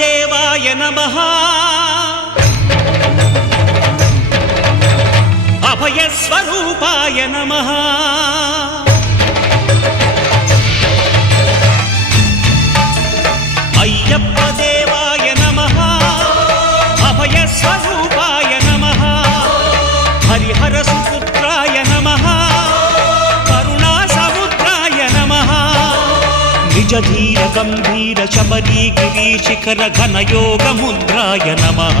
దేవాయ నమః అభయ స్వరూపాయ నమః అయ్యప్ప దేవాయ నమః అభయ స్వరూపాయ నమః హరిహర సుపుత్రాయ నమః కరుణా సముద్రాయ నమః నిజ ధీర గంభీర శబరీ గిరి శిఖర ఘన యోగ ముద్రాయ నమః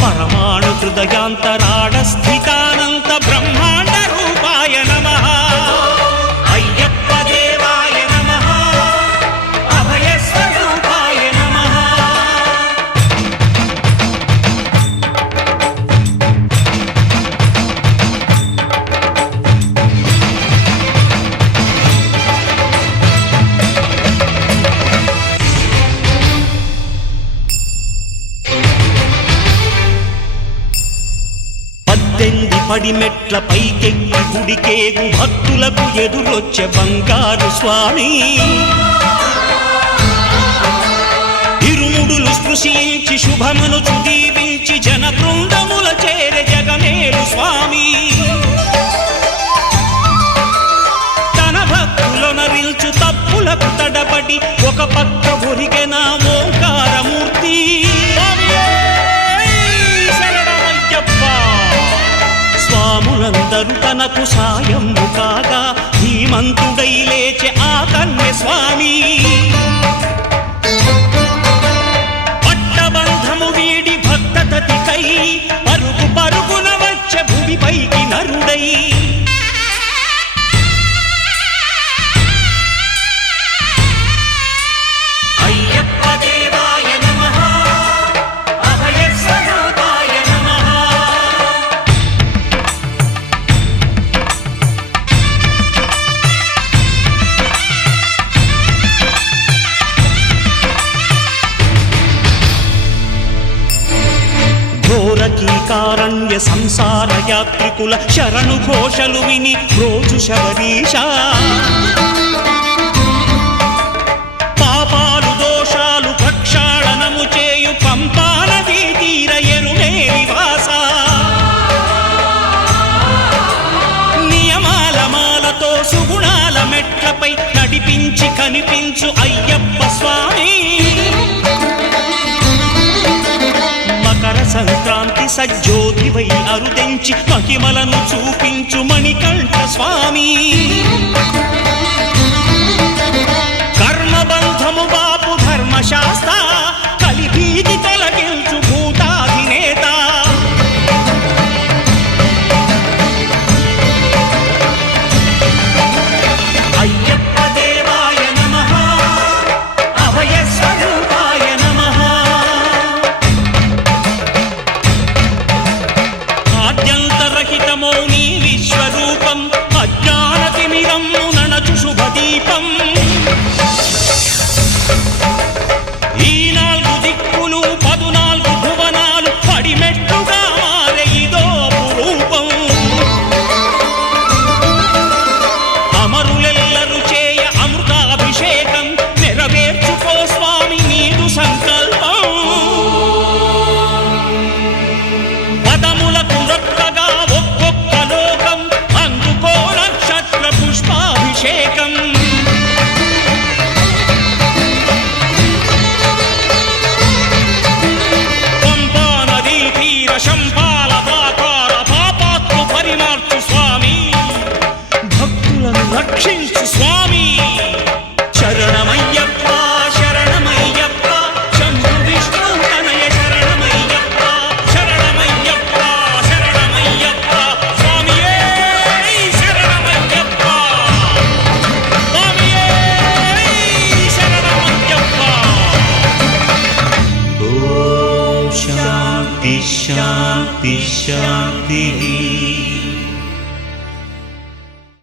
పరమాణు హృదయాంతరాళ స్థితానంత బ్రహ్మాండ రూపాయ నమః అయ్యప్ప దేవాయ నమః అభయ స్వరూపాయ నమః పడిమెట్ల పైకెక్కి గుడికేగు భక్తులకు ఎదురొచ్చే బంగారు స్వామి ఇరుముడులు స్పృశించి శుభమును చుదీవించి జన బృందముల చేరే జగమేలు స్వామి తన భక్తులొనరిల్చు తప్పులకు తడబడి ఒక పక్క ఒరిగెన ఓంకారమూర్తి స్వాములందరూ తనకు సాయము కాగా ధీమంతుడై లేచే ఆ కన్య స్వామి పట్టబంధము వీడి భక్తతతికై పరుగు పరుగున వచ్చే భూమిపైకి నరుడై అయ్యప్ప దేవాయ నమః అభయ స్వరూపాయ నమః ఘోరకీకారణ్య సంసార యాత్రికుల శరణు ఘోషలు విని రోజు శబరీష పాపాలు దోషాలు ప్రక్షాళనము చేయు పంపా నదీ తీర ఎరుమే నివాస నియమాల మాలతో సుగుణాల మెట్లపై నడిపించి కనిపించు అయ్యప్ప స్వామి సంక్రాంతి సజ్జోతివై అరుదెంచి మహిమలను చూపించు మణికంఠ స్వామి కర్మబంధము బాపు ధర్మశాస్త్ర కలిభీతి తొలగించు భూతాధినేత అయ్యప్ప దేవాయ నమః అభయ స్వరూపాయ నమః ఆద్యంతరహితమో నీ విశ్వరూపం అజ్ఞానతిమిరము నణచు శుభదీపం ఈ 4 దిక్కులు 14 భువనాలు పడిమెట్టుగా మారే ఇదో రూపం అమరులెల్లరు చేయ అమృతాభిషేకం నెరవేర్చుకో స్వామి నీదు సంకల్పం పదములకు రొక్కగా ఒక్కొక్క లోకం అందుకో నక్షత్ర పుష్పాభిషేకం పంపా నదీ తీర శంపాల దాకార పాపాత్మ పరిమార్చు స్వామి భక్తులను రక్షించు స్వామి శరణమయ్యప్ప శరణమయ్యప్ప శంభు విష్ణు తనయ శరణమయ్యప్ప శరణమయ్యప్ప శరణమయ్యప్ప స్వామియే శరణమయ్యప్ప స్వామియే శరణమయ్యప్ప ఓం శాంతి శాంతి శాంతి